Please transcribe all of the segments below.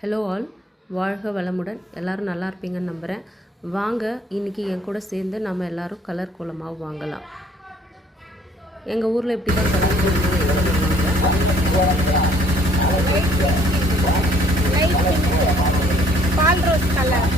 Hello all, வாழ்க வளமுடன். எல்லோரும் நல்லா இருப்பீங்கன்னு நம்புகிறேன். வாங்க இன்றைக்கி என் கூட சேர்ந்து நம்ம எல்லோரும் கலர் கோலமாவு வாங்கலாம். எங்கள் ஊரில் இப்படி தான் கலர் பால் ரோஸ் கலர்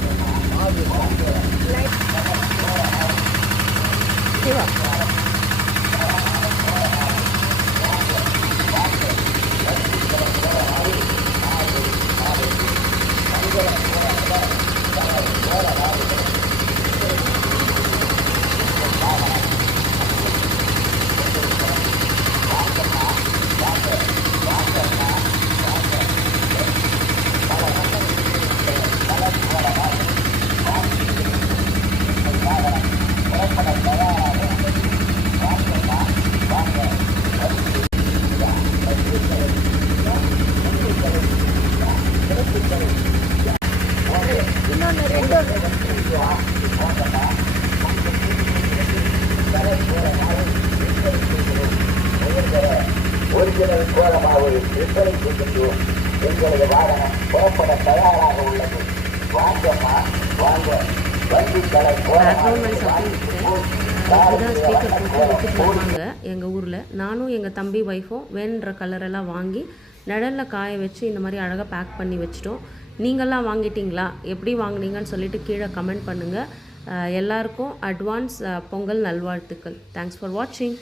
இன்னொன்று ரெண்டு ஒரிஜினல் கோலமாவு விற்பனைக்கு சென்றோம். எங்களது வாகனம் புறப்பட தயாராக உள்ளது. வாங்கம்மா வாங்க. வண்டிகளை எங்கள் ஊரில் நானும் எங்கள் தம்பி ஒய்ஃபும் வேணுன்ற கலரெல்லாம் வாங்கி நிழலில் காய வச்சு இந்த மாதிரி அழகாக பேக் பண்ணி வச்சிட்டோம். நீங்கள்லாம் வாங்கிட்டீங்களா? எப்படி வாங்கினீங்கன்னு சொல்லிட்டு கீழே கமெண்ட் பண்ணுங்கள். எல்லாருக்கும் அட்வான்ஸ் பொங்கல் நல்வாழ்த்துக்கள். தேங்க்ஸ் ஃபார் வாட்சிங்.